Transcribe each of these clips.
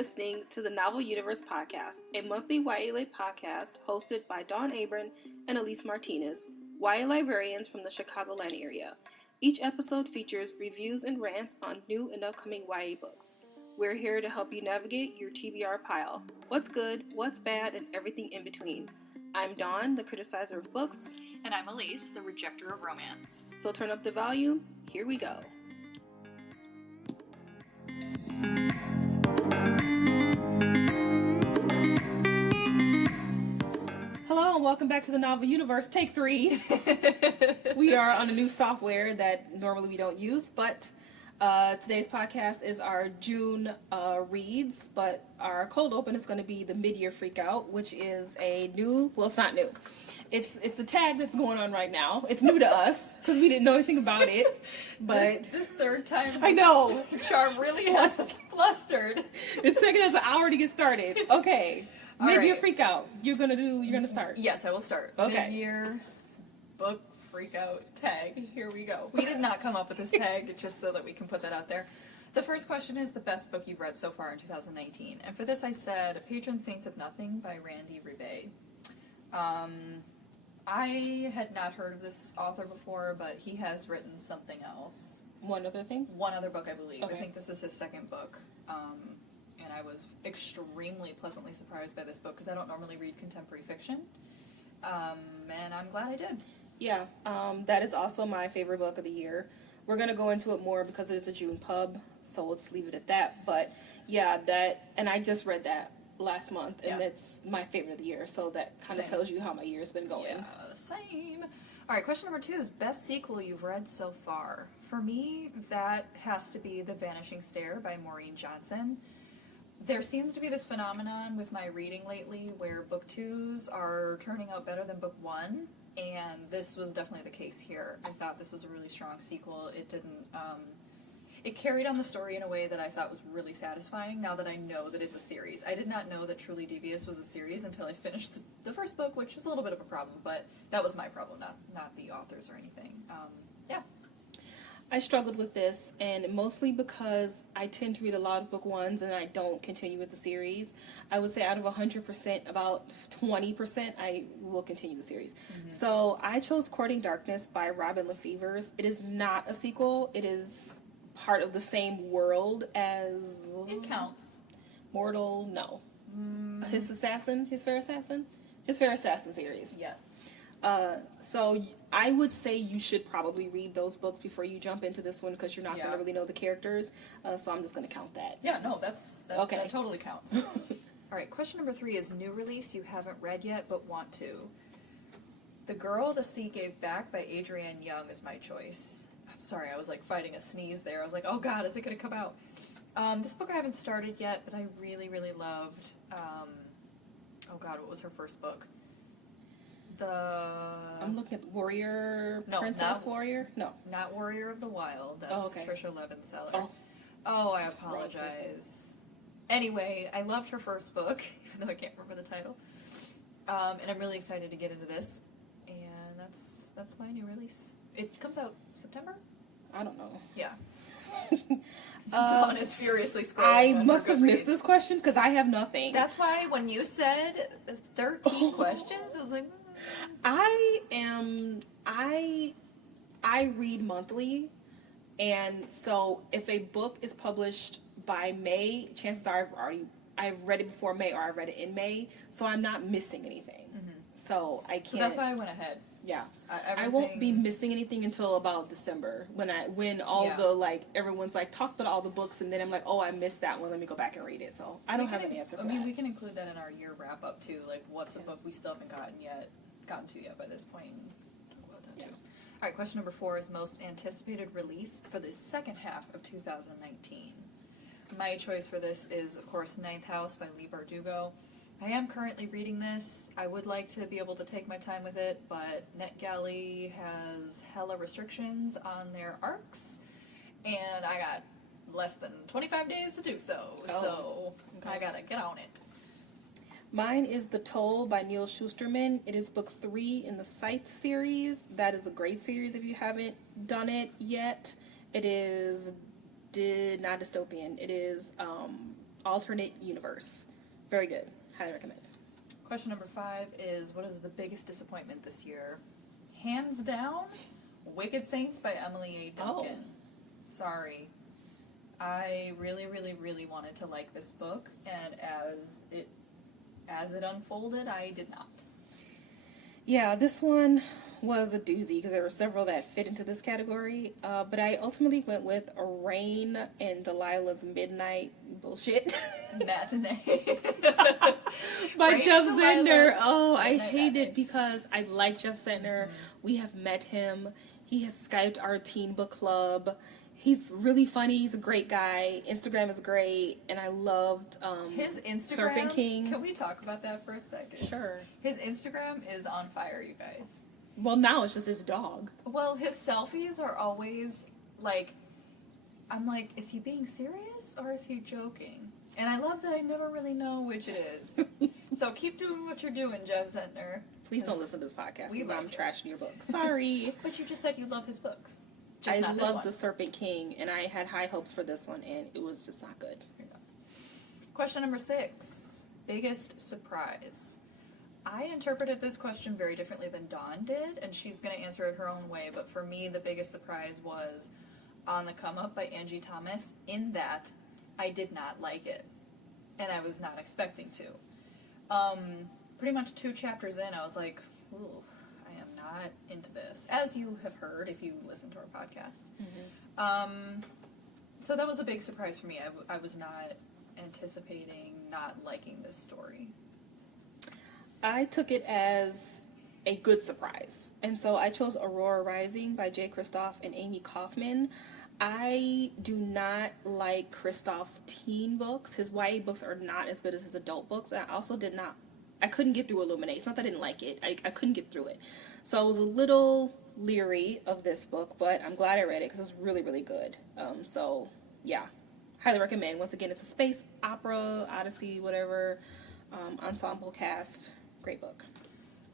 listening to the Novel Universe Podcast, a monthly YA podcast hosted by Dawn Abram and Elise Martinez, YA librarians from the Chicagoland area. Each episode features reviews and rants on new and upcoming YA books. We're here to help you navigate your TBR pile. What's good, what's bad, and everything in between. I'm Dawn, the criticizer of books. And I'm Elise, the rejecter of romance. So turn up the volume, here we go. Hello and welcome back to the Novel Universe, take 3. We are on a new software that normally we don't use, but today's podcast is our June reads, but our cold open is going to be the mid-year freakout, which is a new, well, it's not new. It's the tag that's going on right now. It's new to us because we didn't know anything about it. But this third time, I know the charm really has flustered. It's taking us an hour to get started. Okay, mid-year freakout. You're gonna start. Yes, I will start. Okay. Mid-year book freakout tag. Here we go. We did not come up with this tag just so that we can put that out there. The first question is the best book you've read so far in 2019, and for this I said Patron Saints of Nothing by Randy Ribay. I had not heard of this author before, but he has written something else. One other thing? One other book, I believe. Okay. I think this is his second book. And I was extremely pleasantly surprised by this book because I don't normally read contemporary fiction. And I'm glad I did. Yeah, that is also my favorite book of the year. We're going to go into it more because it is a June pub, so we'll just leave it at that. But yeah, and I just read that last month, and that's my favorite of the year, so that kind of tells you how my year's been going. Yeah, same. Alright, question number 2 is best sequel you've read so far. For me, that has to be The Vanishing Stair by Maureen Johnson. There seems to be this phenomenon with my reading lately where book 2s are turning out better than book 1, and this was definitely the case here. I thought this was a really strong sequel. It didn't, it carried on the story in a way that I thought was really satisfying now that I know that it's a series. I did not know that Truly Devious was a series until I finished the first book, which is a little bit of a problem, but that was my problem, not the authors or anything. Yeah. I struggled with this, and mostly because I tend to read a lot of book 1s and I don't continue with the series. I would say out of 100%, about 20% I will continue the series. Mm-hmm. So I chose Courting Darkness by Robin LaFevers. It is not a sequel. It is part of the same world as... It counts. Mortal, no. His Fair Assassin series. Yes. So I would say you should probably read those books before you jump into this one because you're not going to really know the characters. So I'm just going to count that. Yeah, no, that totally counts. All right, question number 3 is new release you haven't read yet but want to. The Girl the Sea Gave Back by Adrienne Young is my choice. I'm sorry, I was like fighting a sneeze there. I was like, oh god, is it going to come out? This book I haven't started yet, but I really, really loved. Oh god, what was her first book? I'm looking at Princess Warrior? No. Not Warrior of the Wild. That's Trisha Levenseller. Oh, I apologize. Anyway, I loved her first book, even though I can't remember the title. And I'm really excited to get into this. And that's my new release. It comes out September? I don't know. Yeah. Dawn is furiously scrolling. I must have missed this question because I have nothing. That's why when you said 13 questions, I was like... I read monthly, and so if a book is published by May, chances are I've read it before May or I read it in May, so I'm not missing anything. Mm-hmm. So I can't. So that's why I went ahead. Yeah, I won't be missing anything until about December when everyone's like talked about all the books, and then I'm like, oh, I missed that one. Let me go back and read it. So I don't have an answer for that. We can include that in our year wrap up too. Like, what's a book we still haven't gotten to yet by this point. Talk about that too. All right, question number 4 is most anticipated release for the second half of 2019. My choice for this is, of course, Ninth House by Leigh Bardugo. I am currently reading this. I would like to be able to take my time with it, but NetGalley has hella restrictions on their arcs, and I got less than 25 days to do so, I gotta get on it. Mine is The Toll by Neil Shusterman. It is book 3 in the Scythe series. That is a great series if you haven't done it yet. It is not dystopian. It is alternate universe. Very good. Highly recommend. Question number 5 is, what is the biggest disappointment this year? Hands down, Wicked Saints by Emily A. Duncan. Sorry. I really, really, really wanted to like this book, and as it unfolded, I did not. Yeah, this one was a doozy because there were several that fit into this category, but I ultimately went with Rain and Delilah's Midnight bullshit. Matinee. By Rain Jeff and Zentner. Delilah's Oh, I Midnight hate Matinee. it because I like Jeff Zentner. Mm-hmm. We have met him. He has Skyped our teen book club. He's really funny. He's a great guy. Instagram is great, and I loved His Instagram. Serpent King. Can we talk about that for a second? Sure. His Instagram is on fire, you guys. Well, now it's just his dog. Well, his selfies are always like, I'm like, is he being serious or is he joking? And I love that I never really know which it is. So keep doing what you're doing, Jeff Zentner. Please don't listen to this podcast we because like I'm it. trashing your book. Sorry. But you just said you love his books. Just I not this love one. The Serpent King, and I had high hopes for this one, and it was just not good. Here you go. Question number 6. Biggest surprise. I interpreted this question very differently than Dawn did, and she's going to answer it her own way, but for me, the biggest surprise was On the Come Up by Angie Thomas, in that I did not like it, and I was not expecting to. Pretty much 2 chapters in, I was like, ooh, I am not into this, as you have heard if you listen to our podcast. Mm-hmm. So that was a big surprise for me. I was not anticipating not liking this story. I took it as a good surprise, and so I chose Aurora Rising by Jay Kristoff and Amy Kaufman. I do not like Kristoff's teen books. His YA books are not as good as his adult books. I also I couldn't get through Illuminate. It's not that I didn't like it. I couldn't get through it. So I was a little leery of this book, but I'm glad I read it because it's really, really good. So, yeah. Highly recommend. Once again, it's a space opera, Odyssey, whatever, ensemble cast. Great book.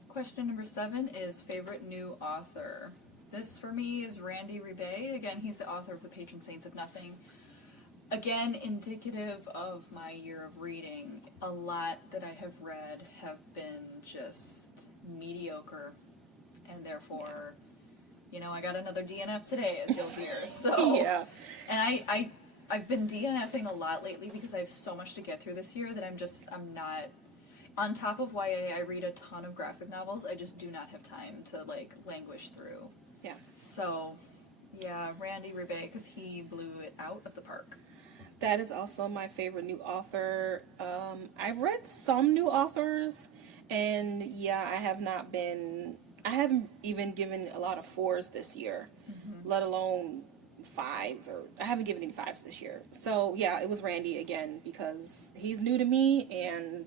Question number 7 is favorite new author. This, for me, is Randy Ribay. Again, he's the author of The Patron Saints of Nothing. Again, indicative of my year of reading. A lot that I have read have been just mediocre, and therefore, I got another DNF today, as you'll hear. So, Yeah. And I've been DNFing a lot lately because I have so much to get through this year that I'm not. On top of YA, I read a ton of graphic novels. I just do not have time to languish through. Yeah. So, yeah, Randy Ribay, because he blew it out of the park. That is also my favorite new author. I've read some new authors, and yeah, I haven't even given a lot of 4s this year, let alone 5s, or I haven't given any 5s this year. So yeah, it was Randy again because he's new to me, and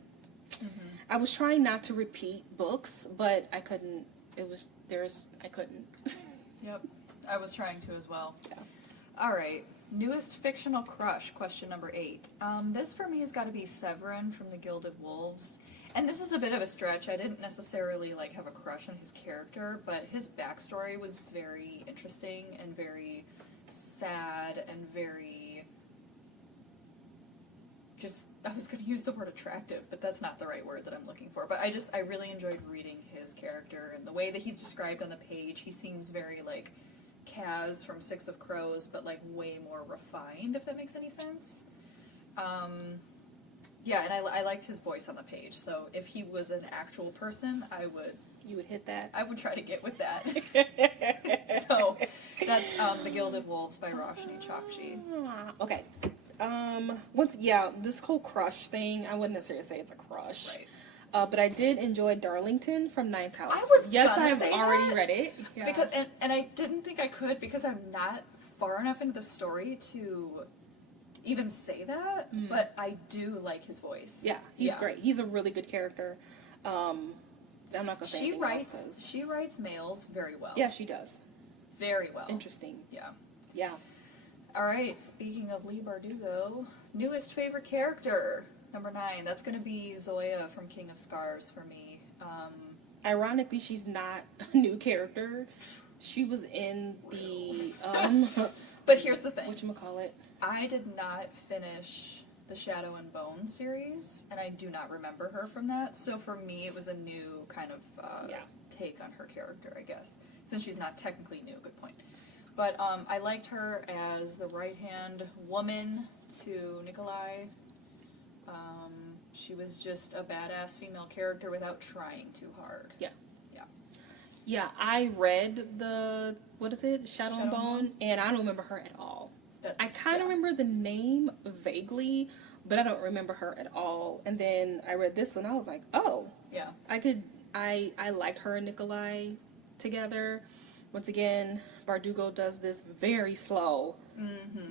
I was trying not to repeat books, but I couldn't. I couldn't. Yep, I was trying to as well. Yeah. All right, newest fictional crush, question number 8. This for me has got to be Severin from the Gilded Wolves. And this is a bit of a stretch. I didn't necessarily have a crush on his character, but his backstory was very interesting and very sad and very I was going to use the word attractive, but that's not the right word that I'm looking for. But I really enjoyed reading his character and the way that he's described on the page. He seems very Kaz from Six of Crows, but way more refined, if that makes any sense. Yeah, and I liked his voice on the page, so if he was an actual person, You would hit that? I would try to get with that. So, that's The Gilded Wolves by Roshni Chokshi. Okay. This whole crush thing, I wouldn't necessarily say it's a crush. Right. But I did enjoy Darlington from Ninth House. I was Yes, gonna I've say already that. read it. Yeah. Because and I didn't think I could because I'm not far enough into the story to even say that, but I do like his voice. Yeah, he's great. He's a really good character. I'm not gonna say anything else 'cause- She writes males very well. Yeah, she does. Very well. Interesting. Yeah. Yeah. All right, speaking of Leigh Bardugo, newest favorite character, number 9. That's going to be Zoya from King of Scars for me. Ironically, she's not a new character. She was in the But here's the thing. whatchamacallit? I did not finish the Shadow and Bone series, and I do not remember her from that. So for me, it was a new kind of take on her character, I guess, since she's not technically new. Good point. But I liked her as the right-hand woman to Nikolai. She was just a badass female character without trying too hard. Yeah. Yeah. Yeah, I read the, what is it, Shadow and Bone, and I don't remember her at all. I kind of remember the name vaguely, but I don't remember her at all. And then I read this one, I was like, oh. Yeah. I liked her and Nikolai together. Once again, Bardugo does this very slow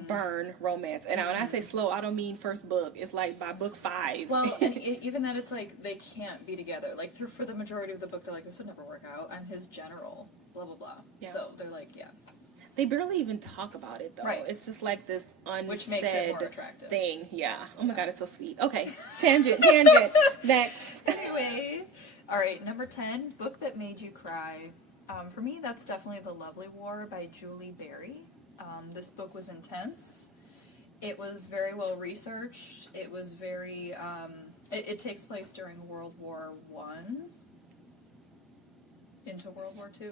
burn romance. And when I say slow, I don't mean first book. It's like by book 5. Well, and even that, it's like they can't be together. Like, for the majority of the book, they're like, this would never work out. I'm his general, blah, blah, blah. Yeah. So they're like, yeah. They barely even talk about it, though. Right. It's just like this unsaid Which makes it more attractive. Thing. Yeah. Oh my god, it's so sweet. Okay. Tangent. Next. Anyway. All right, number 10, book that made you cry. For me, that's definitely The Lovely War by Julie Berry. This book was intense. It was very well researched. It was very, it takes place during World War I into World War II.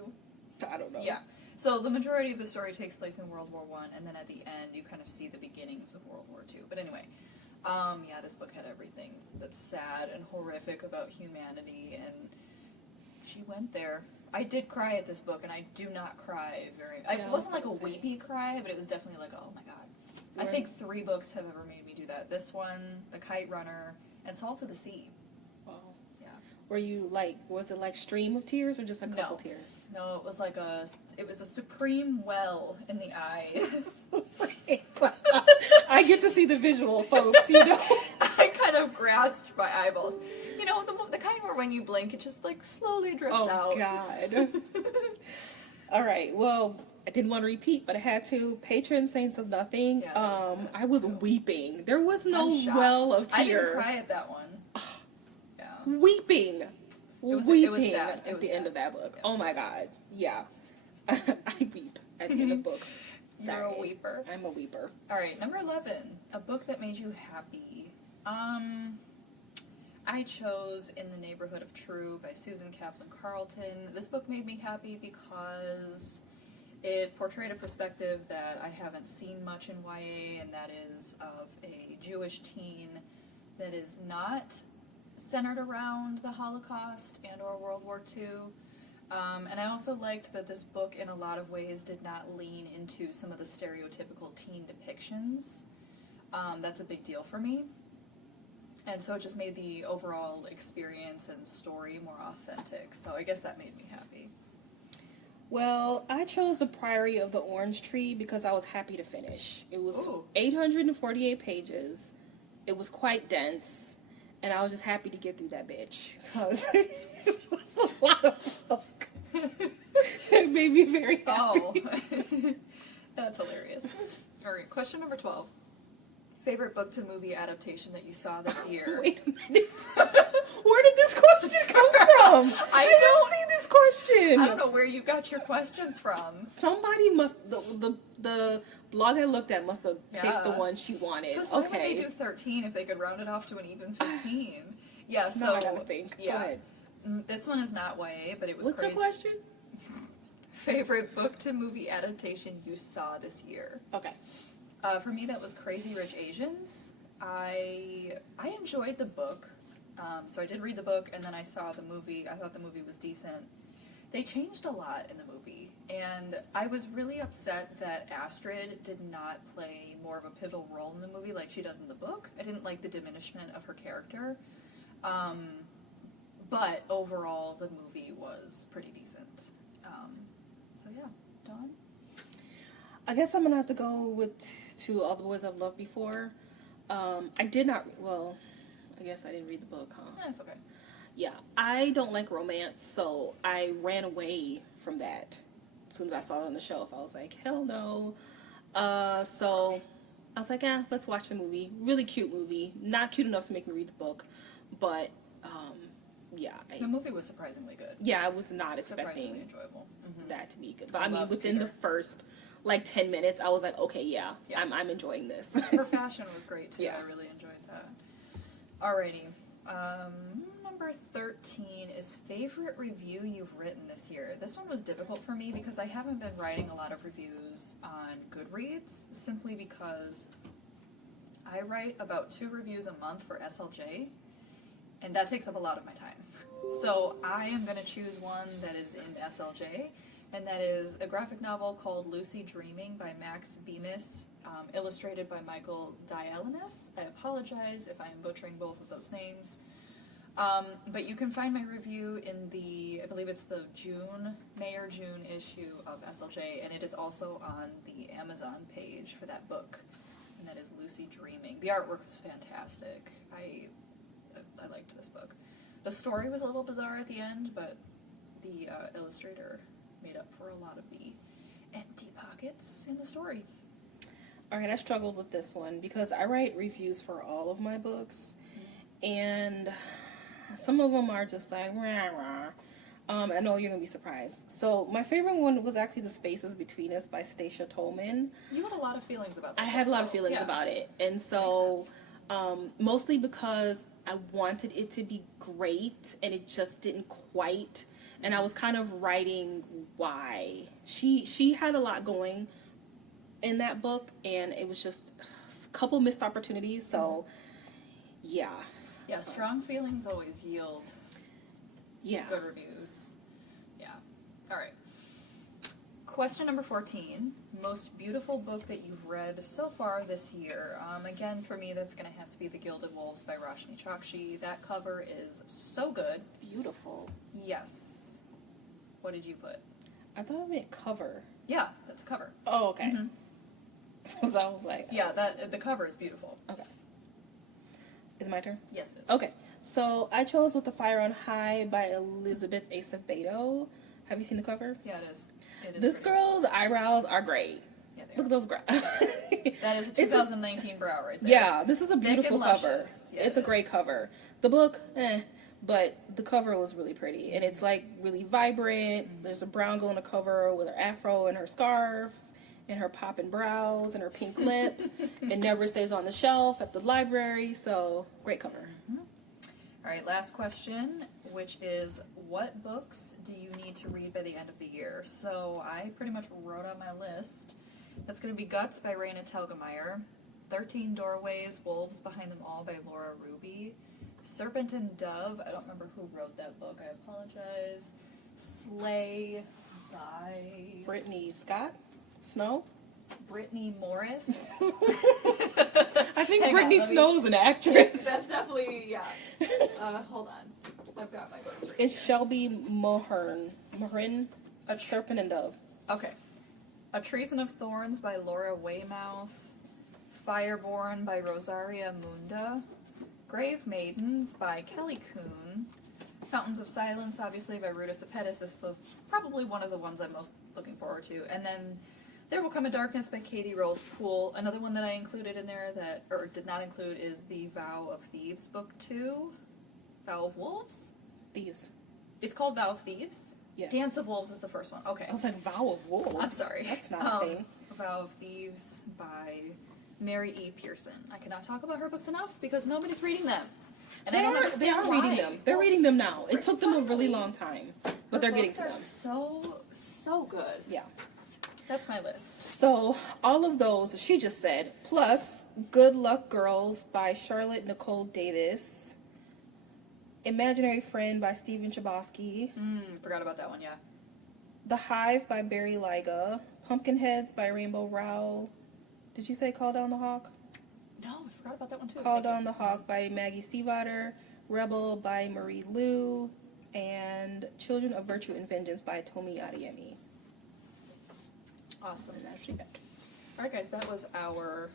I don't know. Yeah. So the majority of the story takes place in World War I, and then at the end you kind of see the beginnings of World War II. But anyway, yeah, this book had everything that's sad and horrific about humanity, and she went there. I did cry at this book, and I do not cry very... it wasn't like a weepy cry, but it was definitely like, oh my god. I think 3 books have ever made me do that. This one, The Kite Runner, and Salt of the Sea. Wow. Yeah. Were you like, was it like stream of tears or just a couple tears? No, it was like it was a supreme well in the eyes. I get to see the visual, folks, you know. I kind of grasped my eyeballs. You know, the kind where when you blink, it just like slowly drips out. Oh, God. All right, well, I didn't want to repeat, but I had to. Patron Saints of Nothing. Yeah, I was weeping. There was no well of tears. I didn't cry at that one. Yeah. Weeping. It was sad. At the end of that book. Oh my god. Yeah. I weep at the end of books. You're a weeper. I'm a weeper. Alright, number 11. A book that made you happy. I chose In the Neighborhood of True by Susan Kaplan Carlton. This book made me happy because it portrayed a perspective that I haven't seen much in YA, and that is of a Jewish teen that is not centered around the Holocaust and or World War II. And I also liked that this book in a lot of ways did not lean into some of the stereotypical teen depictions. That's a big deal for me. And so it just made the overall experience and story more authentic. So I guess that made me happy. Well, I chose The Priory of the Orange Tree because I was happy to finish. It was 848 pages. It was quite dense. And I was just happy to get through that bitch. Because it was a lot of book. It made me very happy. Oh, that's hilarious. All right, question number 12. Favorite book to movie adaptation that you saw this year? Wait a minute. Where did this question come from? I didn't see this question. I don't know where you got your questions from. Somebody must, the blog I looked at must have picked the one she wanted. Because why would they do 13 if they could round it off to an even 15? Yeah, so... No, I gotta think. Yeah. Go ahead. This one is not YA, but it was What's crazy. What's the question? Favorite book to movie adaptation you saw this year? Okay. For me, that was Crazy Rich Asians. I enjoyed the book. So I did read the book, and then I saw the movie. I thought the movie was decent. They changed a lot in the movie, and I was really upset that Astrid did not play more of a pivotal role in the movie like she does in the book. I didn't like the diminishment of her character. But overall, the movie was pretty decent. So yeah, Dawn? I guess I'm gonna have to go with To All the Boys I've Loved Before. I did not, well, I guess I didn't read the book, huh? That's okay. Yeah, I don't like romance, so I ran away from that. As soon as I saw it on the shelf, I was like, hell no. So I was like, let's watch the movie. Really cute movie. Not cute enough to make me read the book, but yeah. The movie was surprisingly good. Yeah, I was not expecting surprisingly enjoyable. that to be good. But I mean, within the first like 10 minutes, I was like, okay, yeah. Yeah. I'm enjoying this. Her fashion was great too. Yeah. I really enjoyed that. Alrighty. Number 13 is favorite review you've written this year. This one was difficult for me because I haven't been writing a lot of reviews on Goodreads, simply because I write about 2 reviews a month for SLJ, and that takes up a lot of my time. So I am going to choose one that is in SLJ, and that is a graphic novel called Lucy Dreaming by Max Bemis, illustrated by Michael Dialanis. I apologize if I am butchering both of those names. But you can find my review in the, I believe it's the May or June issue of SLJ, and it is also on the Amazon page for that book, and that is Lucy Dreaming. The artwork was fantastic. I liked this book. The story was a little bizarre at the end, but the illustrator made up for a lot of the empty pockets in the story. Alright, I struggled with this one because I write reviews for all of my books, and some of them are just like, rah, rah. I know you're going to be surprised. So my favorite one was actually The Spaces Between Us by Stacia Tolman. You had a lot of feelings about that. I had a lot of feelings about it. And so, mostly because I wanted it to be great, and it just didn't quite. And I was kind of writing why. She had a lot going in that book, and it was just a couple missed opportunities. So, yeah. Yeah, strong feelings always yield good reviews. Yeah. Alright. Question number 14. Most beautiful book that you've read so far this year. Again, for me, that's going to have to be The Gilded Wolves by Roshni Chokshi. That cover is so good. Beautiful. Yes. What did you put? I thought I meant cover. Yeah, that's a cover. Oh, okay. So I was like... Yeah, the cover is beautiful. Okay. Is it my turn? Yes, it is. Okay. So I chose With the Fire on High by Elizabeth Acevedo. Have you seen the cover? Yeah, it is. It is This pretty. girl's eyebrows are great. Yeah, they Look are. at those brows. That is a 2019 brow right there. Yeah, this is a Thick beautiful and cover. luscious. Yeah, It's it a great is. cover. The book, but the cover was really pretty. And it's like really vibrant. There's a brown girl on the cover with her afro and her scarf and her popping brows and her pink lip. It never stays on the shelf at the library. So, great cover. All right, last question, which is, what books do you need to read by the end of the year? So I pretty much wrote on my list. That's going to be Guts by Raina Telgemeier, 13 Doorways, Wolves Behind Them All by Laura Ruby, Serpent and Dove, I don't remember who wrote that book, I apologize, Slay by Brittany Scott? Snow? Brittany Morris. I think Hang on, Brittany let me- Snow's an actress. That's definitely, yeah. Hold on. I've got my books right It's here. Shelby Mohern. A Serpent and Dove. Okay. A Treason of Thorns by Laura Weymouth, Fireborn by Rosaria Munda, Grave Maidens by Kelly Kuhn, Fountains of Silence, obviously, by Ruta Sepetys. This was probably one of the ones I'm most looking forward to. And then There Will Come a Darkness by Katie Rose Poole. Another one that I included in there that, or did not include, is the Vow of Thieves book 2. Vow of Wolves? Thieves. It's called Vow of Thieves? Yes. Dance of Wolves is the first one. Okay. I was like, Vow of Wolves? I'm sorry. That's not a thing. Vow of Thieves by Mary E. Pearson. I cannot talk about her books enough because nobody's reading them. And I don't understand they are why. reading them. They're reading them now. It took them a really finally. long time. Her But they're getting books to are them. so good. Yeah. That's my list. So, all of those, she just said, plus Good Luck Girls by Charlotte Nicole Davis, Imaginary Friend by Stephen Chbosky, Forgot about that one, yeah. The Hive by Barry Lyga, Pumpkinheads by Rainbow Rowell. Did you say Call Down the Hawk? No, I forgot about that one too. Call Thank you. Down the Hawk by Maggie Stiefvater, Rebel by Marie Lu, and Children of Virtue and Vengeance by Tomi Adeyemi. Awesome. And that's pretty bad. Alright guys, that was our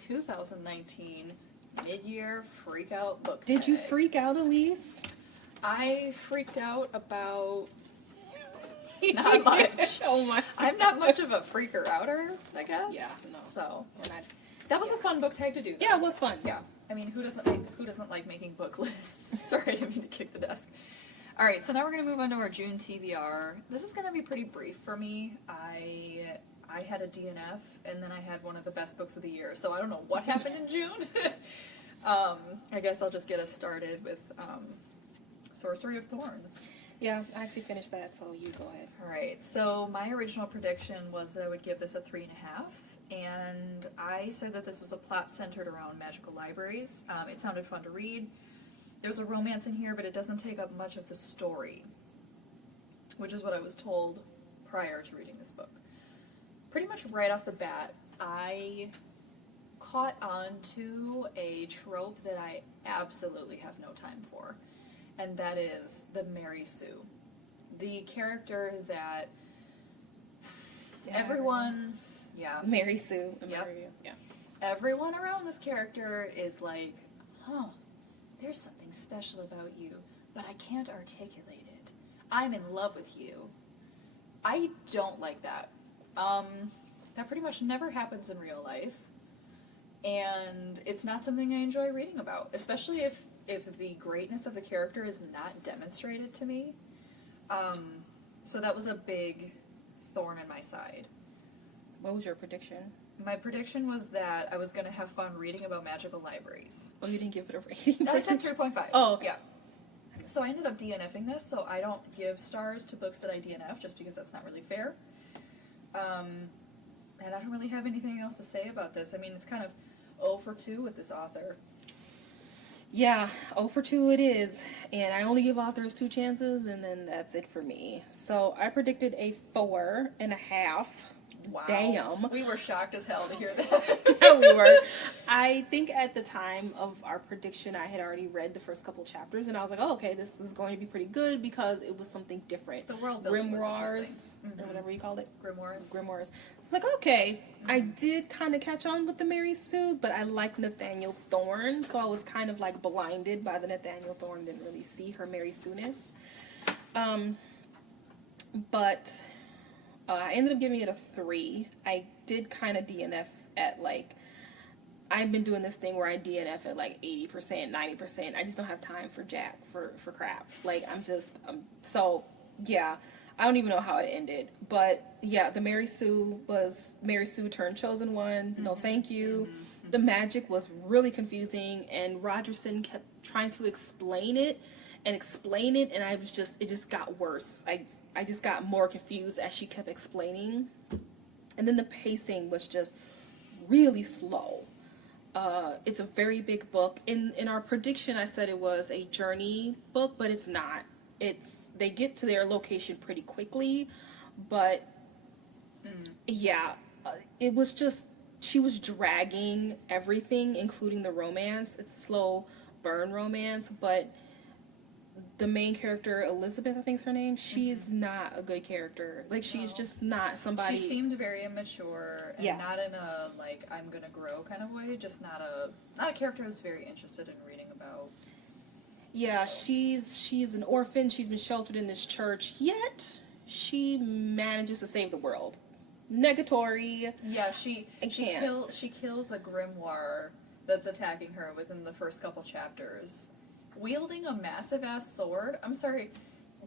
2019 mid-year freak out book tag. Did you freak out, Elise? I freaked out about not much. Oh my. I'm not much of a freaker outer, I guess. Yeah, no. So We're not. that was a fun book tag to do. Though. Yeah, it was fun. Yeah. I mean, who doesn't like making book lists? Sorry, I didn't mean to kick the desk. All right, so now we're gonna move on to our June TBR. This is gonna be pretty brief for me. I I had a DNF, and then I had one of the best books of the year. So I don't know what happened in June. I guess I'll just get us started with Sorcery of Thorns. Yeah, I actually finished that, so you go ahead. All right, so my original prediction was that I would give this a 3.5, and I said that this was a plot centered around magical libraries. It sounded fun to read. There's a romance in here, but it doesn't take up much of the story, which is what I was told prior to reading this book. Pretty much right off the bat, I caught on to a trope that I absolutely have no time for, and that is the Mary Sue. The character that everyone, Mary Sue. Yep. Yeah. Everyone around this character is like, huh, there's something special about you, but I can't articulate it. I'm in love with you. I don't like that. That pretty much never happens in real life, and it's not something I enjoy reading about, especially if the greatness of the character is not demonstrated to me. So that was a big thorn in my side. What was your prediction? My prediction was that I was going to have fun reading about magical libraries. Oh, you didn't give it a rating? I said 3.5. Oh, okay. Yeah. So I ended up DNFing this, so I don't give stars to books that I DNF, just because that's not really fair. And I don't really have anything else to say about this. I mean, it's kind of 0 for 2 with this author. Yeah, 0 for 2 it is. And I only give authors 2 chances, and then that's it for me. So I predicted a 4.5. Wow. Damn. We were shocked as hell to hear that. Yeah, we were. I think at the time of our prediction, I had already read the first couple chapters, and I was like, oh, okay, this is going to be pretty good because it was something different. The world building was interesting. Or whatever you called it. Grimoires. It's like, okay, I did kind of catch on with the Mary Sue, but I like Nathaniel Thorn, so I was kind of like blinded by the Nathaniel Thorn, didn't really see her Mary Sue-ness. But I ended up giving it a 3. I did kind of DNF at like, I've been doing this thing where I DNF at like 80%, 90%. I just don't have time for jack, for crap. Like, so, yeah. I don't even know how it ended. But, yeah, the Mary Sue was Mary Sue turned chosen one. No thank you. The magic was really confusing, and Rogerson kept trying to explain it, and it just got worse. I just got more confused as she kept explaining. And then the pacing was just really slow. It's a very big book. In our prediction, I said it was a journey book, but it's not. They get to their location pretty quickly, but yeah, it was just, she was dragging everything, including the romance. It's a slow burn romance, but the main character, Elizabeth, I think's her name, she's not a good character. Like, she's just not somebody. She seemed very immature, and not in a, like, I'm gonna grow kind of way, just not a character I was very interested in reading about. Yeah, she's an orphan, she's been sheltered in this church, yet she manages to save the world. Negatory. Yeah, she kills a grimoire that's attacking her within the first couple chapters, wielding a massive-ass sword. I'm sorry,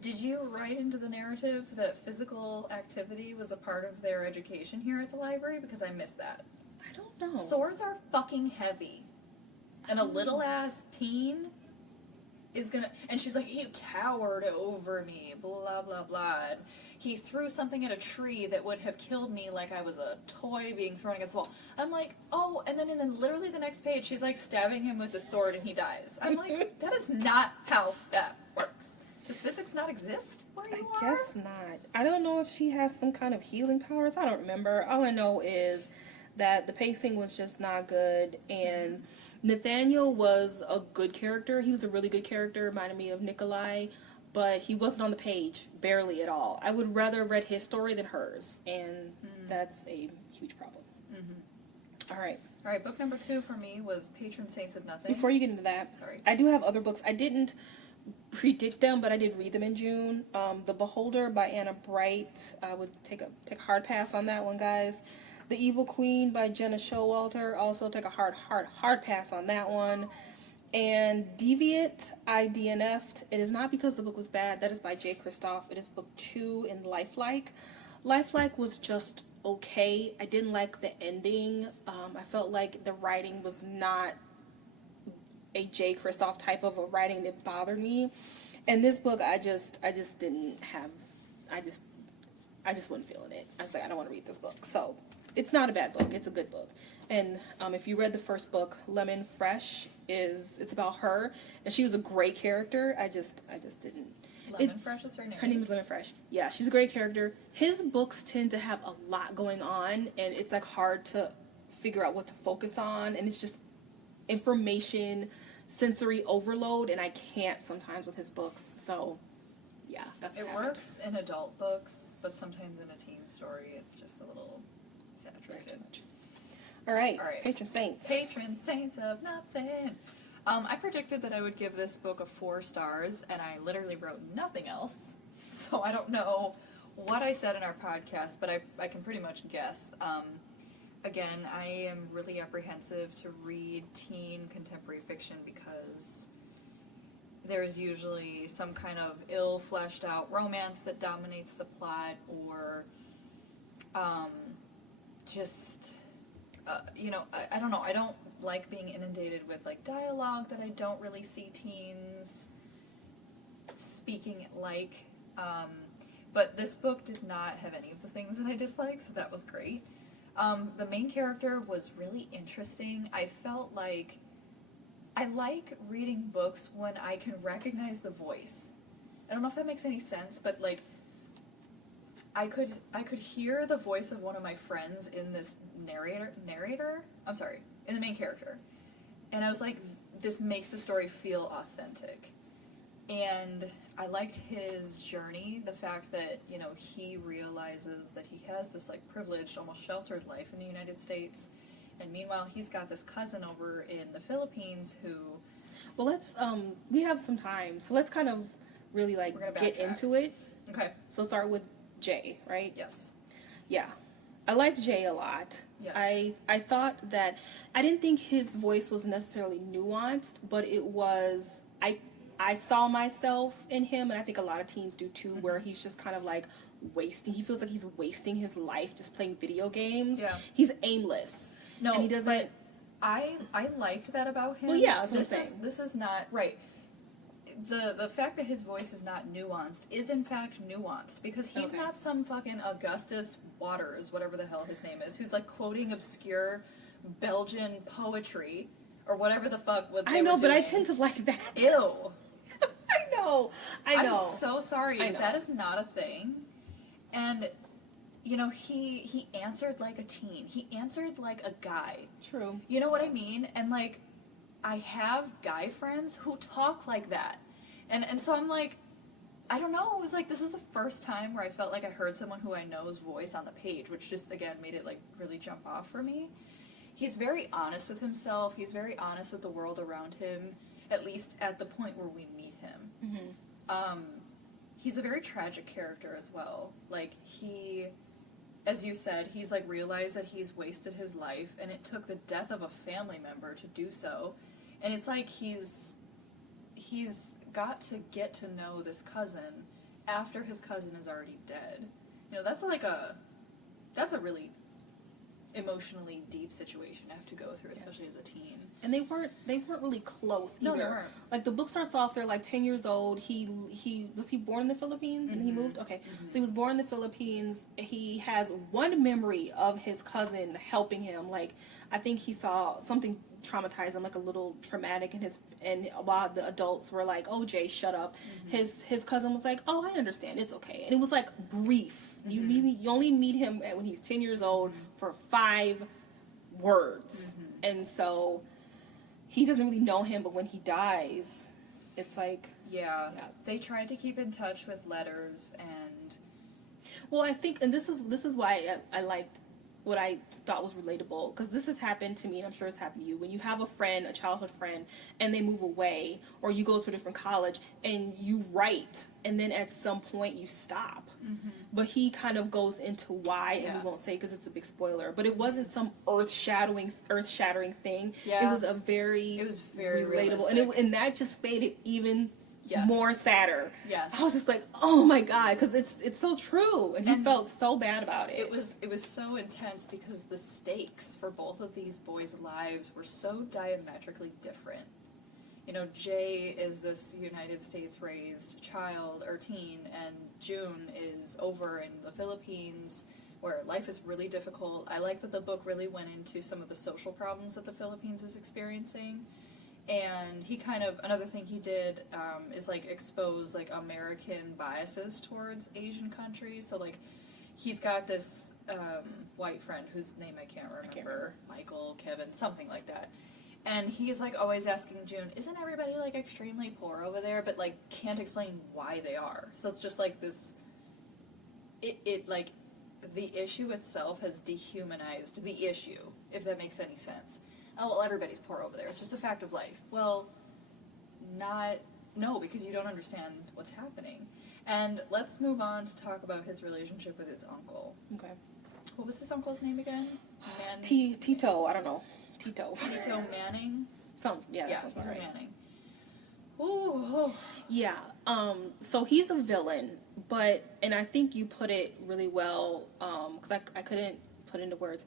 did you write into the narrative that physical activity was a part of their education here at the library? Because I missed that. I don't know. Swords are fucking heavy. And a little-ass teen is gonna... And she's like, he towered over me, blah, blah, blah. And he threw something at a tree that would have killed me like I was a toy being thrown against the wall. I'm like, oh, and then literally the next page, she's like stabbing him with a sword and he dies. I'm like, that is not how that works. Does physics not exist where you are? I guess not. I don't know if she has some kind of healing powers. I don't remember. All I know is that the pacing was just not good, and Nathaniel was a good character. He was a really good character, reminded me of Nikolai, but he wasn't on the page, barely at all. I would rather read his story than hers, and that's a huge problem. All right, book number 2 for me was Patron Saints of Nothing. Before you get into that, sorry, I do have other books. I didn't predict them, but I did read them in June. The Beholder by Anna Bright. I would take a hard pass on that one, guys. The Evil Queen by Jenna Showalter. Also take a hard pass on that one. And Deviate, I DNF'd. It is not because the book was bad. That is by Jay Kristoff. It is book 2 in Lifelike. Lifelike was just okay. I didn't like the ending. I felt like the writing was not a J. Kristoff type of a writing that bothered me. And this book, I just didn't have, I just wasn't feeling it. I was like, I don't want to read this book. So it's not a bad book. It's a good book. And if you read the first book, Lemon Fresh, it's about her, and she was a great character. I just didn't. Lemon Fresh is her name. Her name is Lemon Fresh. Yeah, she's a great character. His books tend to have a lot going on, and it's like hard to figure out what to focus on, and it's just information, sensory overload, and I can't sometimes with his books. So, yeah, that's what It happened. works in adult books, but sometimes in a teen story, it's just a little saturated. All right, All right. Patron Saints. Patron saints of nothing. I predicted that I would give this book a 4 stars, and I literally wrote nothing else. So I don't know what I said in our podcast, but I can pretty much guess. Again, I am really apprehensive to read teen contemporary fiction because there's usually some kind of ill fleshed out romance that dominates the plot, or just I don't know, I don't like being inundated with like dialogue that I don't really see teens speaking like. But this book did not have any of the things that I disliked, so that was great. The main character was really interesting. I felt like I like reading books when I can recognize the voice. I don't know if that makes any sense, but like I could hear the voice of one of my friends in this narrator? I'm sorry, in the main character. And I was like, this makes the story feel authentic. And I liked his journey, the fact that, he realizes that he has this like privileged, almost sheltered life in the United States. And meanwhile, he's got this cousin over in the Philippines who... Well, let's, we have some time, so let's kind of really like We're gonna get backtrack. into it. Okay. So start with Jay, right? Yes. Yeah. I liked Jay a lot. Yes. I thought that, I didn't think his voice was necessarily nuanced, but it was, I saw myself in him, and I think a lot of teens do too, where he's just kind of like he feels like he's wasting his life just playing video games. Yeah. He's aimless. No, and he doesn't... but I liked that about him. Well, yeah, that's what I'm saying. This is not right. The fact that his voice is not nuanced is in fact nuanced, because he's Okay. not some fucking Augustus Waters, whatever the hell his name is, who's like quoting obscure Belgian poetry or whatever the fuck was. I know, but I tend to like that. Ew. I know. I'm so sorry. I know. That is not a thing. And he answered like a teen. He answered like a guy. True. You know what I mean? And like, I have guy friends who talk like that. And so I'm like, I don't know, it was like, this was the first time where I felt like I heard someone who I know's voice on the page, which just, again, made it like really jump off for me. He's very honest with himself. He's very honest with the world around him, at least at the point where we meet him. Mm-hmm. He's a very tragic character as well. Like, he, as you said, he's like realized that he's wasted his life, and it took the death of a family member to do so. And it's like he's got to get to know this cousin after his cousin is already dead. That's a really emotionally deep situation to have to go through, especially as a teen. And they weren't really close either. No, they weren't. Like, the book starts off, they're like 10 years old. He was he born in the Philippines and he moved? Okay. So he was born in the Philippines. He has one memory of his cousin helping him. Like, I think he saw something traumatize him, like a little traumatic, and while the adults were like, "Oh, Jay, shut up," his cousin was like, "Oh, I understand, it's okay," and it was like brief. You only meet him when he's 10 years old for 5 words, and so he doesn't really know him. But when he dies, it's like, Yeah. They tried to keep in touch with letters, and well, I think, and this is why I liked what I thought was relatable, because this has happened to me, and I'm sure it's happened to you, when you have a friend, a childhood friend, and they move away, or you go to a different college, and you write, and then at some point you stop. But he kind of goes into why, and we won't say because it's a big spoiler, but it wasn't some earth-shattering thing. Yeah. It was very it was very relatable, realistic. and that just made it even Yes. more sadder. Yes. I was just like, oh my God, because it's so true. And he felt so bad about it. It was so intense because the stakes for both of these boys' lives were so diametrically different. You know, Jay is this United States raised child or teen, and June is over in the Philippines where life is really difficult. I like that the book really went into some of the social problems that the Philippines is experiencing. And he kind of, another thing he did is like expose like American biases towards Asian countries. So like he's got this white friend whose name I can't remember, Michael, Kevin, something like that. And he's like always asking June, isn't everybody like extremely poor over there? But like can't explain why they are. So it's just like this, it like the issue itself has dehumanized the issue, if that makes any sense. Oh, well, everybody's poor over there. It's just a fact of life. Well, no, because you don't understand what's happening. And let's move on to talk about his relationship with his uncle. Okay. What was his uncle's name again? Tito, I don't know. Tito Manning? Sounds, Yeah, that sounds Tito right. Manning. Ooh. Yeah, so he's a villain, and I think you put it really well, because I couldn't put into words.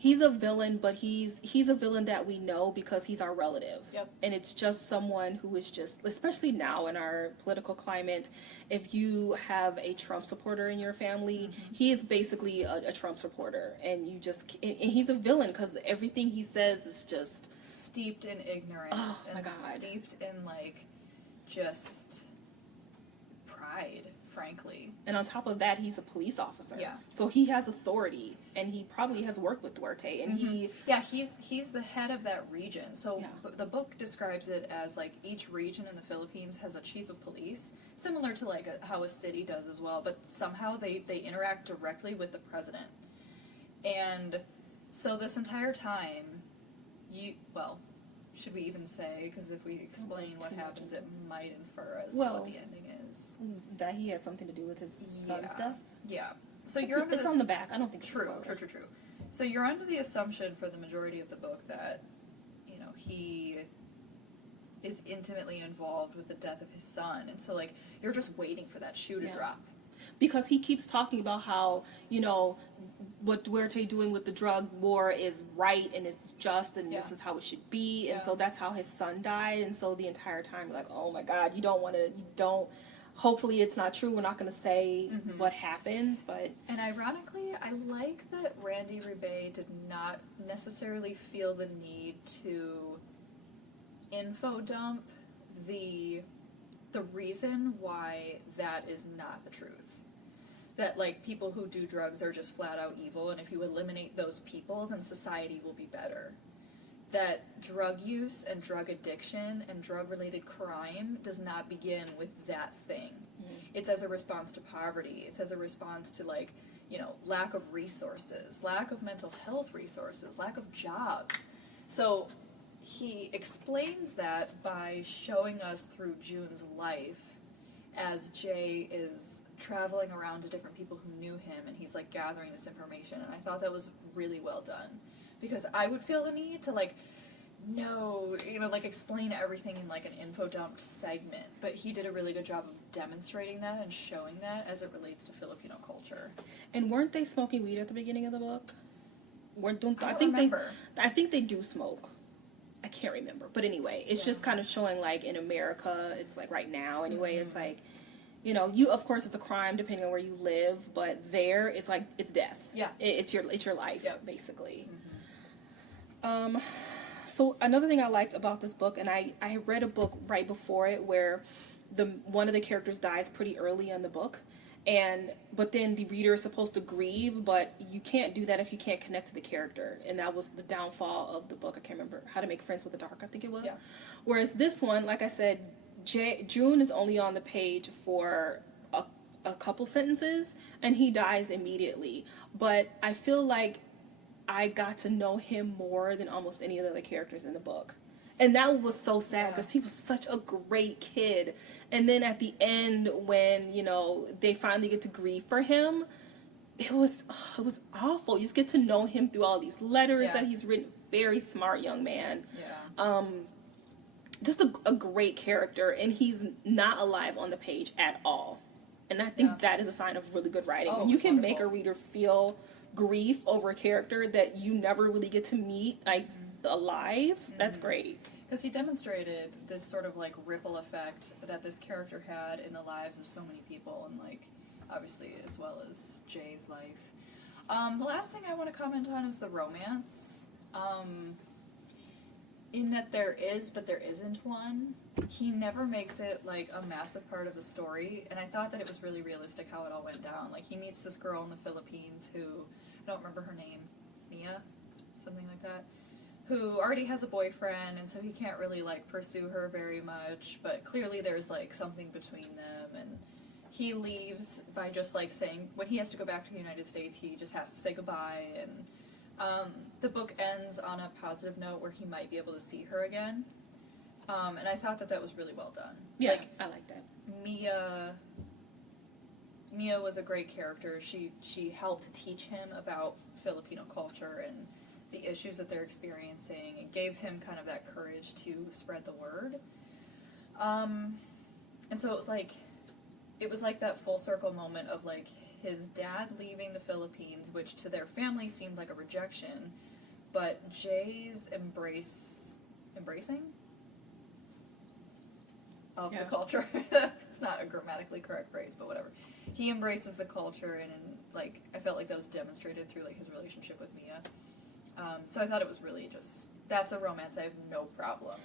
He's a villain, but he's a villain that we know because he's our relative. Yep. And it's just someone who is just, especially now in our political climate, if you have a Trump supporter in your family, he is basically a Trump supporter. And and he's a villain because everything he says is just... steeped in ignorance. Oh, my and God. steeped in, like, just pride, frankly. And on top of that, he's a police officer. Yeah. So he has authority, and he probably has worked with Duarte, and he's the head of that region. So the book describes it as like each region in the Philippines has a chief of police, similar to like how a city does as well. But somehow they interact directly with the president. And so this entire time, should we even say? Because if we explain what happens, it might infer as what the ending is. That he had something to do with his son's death? Yeah. So It's on the back. I don't think True. So you're under the assumption for the majority of the book that, you know, he is intimately involved with the death of his son. And so, like, you're just waiting for that shoe to drop. Because he keeps talking about how, you know, what Duarte doing with the drug war is right and it's just and this is how it should be. And so that's how his son died. And so the entire time, like, oh my God, hopefully it's not true. We're not going to say what happens, but... And ironically, I like that Randy Ribay did not necessarily feel the need to info dump the reason why that is not the truth. That, like, people who do drugs are just flat out evil, and if you eliminate those people, then society will be better. That drug use and drug addiction and drug-related crime does not begin with that thing. It's as a response to poverty. It's as a response to, like, you know, lack of resources, lack of mental health resources, lack of jobs. So he explains that by showing us through June's life as Jay is traveling around to different people who knew him, and he's, like, gathering this information. And I thought that was really well done. Because I would feel the need to, like, explain everything in, like, an info dump segment. But he did a really good job of demonstrating that and showing that as it relates to Filipino culture. And weren't they smoking weed at the beginning of the book? I don't remember. I think they do smoke. I can't remember. But anyway, it's just kind of showing, like, in America, it's, like, right now, anyway, it's, like, you know, of course, it's a crime depending on where you live, but there, it's, like, it's death. Yeah. It's your life, basically. So another thing I liked about this book, and I read a book right before it where one of the characters dies pretty early in the book, but then the reader is supposed to grieve, but you can't do that if you can't connect to the character, and that was the downfall of the book. I can't remember, How to Make Friends with the Dark, I think it was. Yeah. Whereas this one, like I said, June is only on the page for a couple sentences, and he dies immediately. But I feel like I got to know him more than almost any of the other characters in the book. And that was so sad because he was such a great kid. And then at the end, when, you know, they finally get to grieve for him, it was awful. You just get to know him through all these letters that he's written. Very smart young man. Yeah. just a great character, and he's not alive on the page at all. And I think that is a sign of really good writing. Oh, When you it's can make wonderful. a reader feel grief over a character that you never really get to meet, like, alive, that's great. Because he demonstrated this sort of like ripple effect that this character had in the lives of so many people, and like obviously as well as Jay's life. The last thing I want to comment on is the romance. In that there is, but there isn't one. He never makes it like a massive part of the story, and I thought that it was really realistic how it all went down. Like he meets this girl in the Philippines who, I don't remember her name, Mia, something like that, who already has a boyfriend, and so he can't really like pursue her very much, but clearly there's like something between them, and he leaves by just like saying, when he has to go back to the United States, he just has to say goodbye, and the book ends on a positive note where he might be able to see her again. And I thought that that was really well done. Yeah, Like, I like that. Mia was a great character. She helped teach him about Filipino culture and the issues that they're experiencing, and gave him kind of that courage to spread the word. And so it was like that full circle moment of like his dad leaving the Philippines, which to their family seemed like a rejection, but Jay's embracing of the culture. It's not a grammatically correct phrase, but whatever. He embraces the culture, and like I felt like that was demonstrated through like his relationship with Mia. So I thought it was really just, that's a romance I have no problem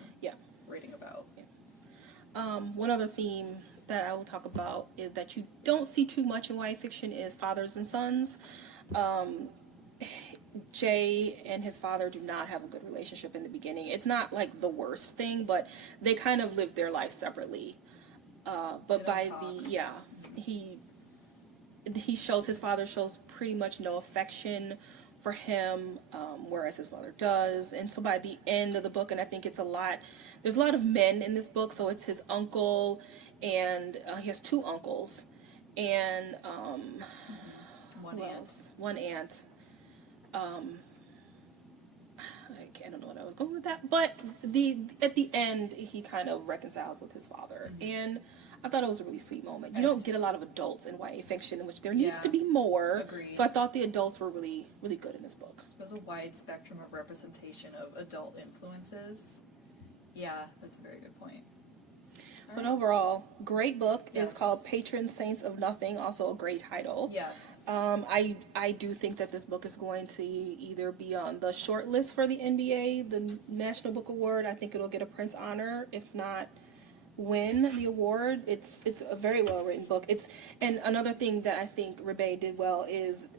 reading about. One other theme that I will talk about is that you don't see too much in YA fiction is fathers and sons. Jay and his father do not have a good relationship in the beginning. It's not like the worst thing, but they kind of live their life separately. But by his father shows pretty much no affection for him, whereas his mother does. And so by the end of the book, and I think there's a lot of men in this book, so it's his uncle, and he has two uncles, and one aunt. I don't know what I was going with that, but at the end he kind of reconciles with his father, and I thought it was a really sweet moment. You don't get a lot of adults in YA fiction, in which there needs to be more. Agreed. So I thought the adults were really, really good in this book. There's a wide spectrum of representation of adult influences. Yeah, that's a very good point. But overall, great book. Yes. It's called Patron, Saints of Nothing, also a great title. Yes. I do think that this book is going to either be on the short list for the NBA, the National Book Award. I think it'll get a Prince honor, if not win the award. It's a very well written book. And another thing that I think Ribay did well is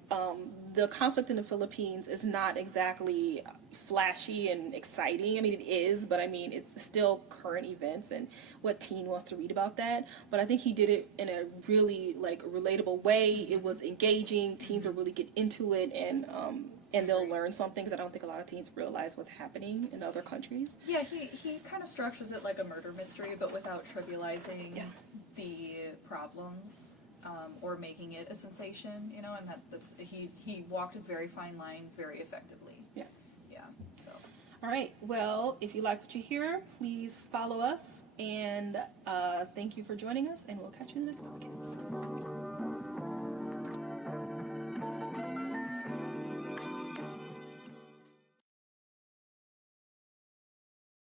the conflict in the Philippines is not exactly flashy and exciting. I mean, it is, but I mean, it's still current events, and what teen wants to read about that? But I think he did it in a really like relatable way. It was engaging. Teens will really get into it, and they'll learn some things. I don't think a lot of teens realize what's happening in other countries. Yeah, he kind of structures it like a murder mystery, but without trivializing the problems or making it a sensation, you know, and he walked a very fine line very effectively. Yeah. Yeah, so. All right, well, if you like what you hear, please follow us, and thank you for joining us, and we'll catch you in the next podcast.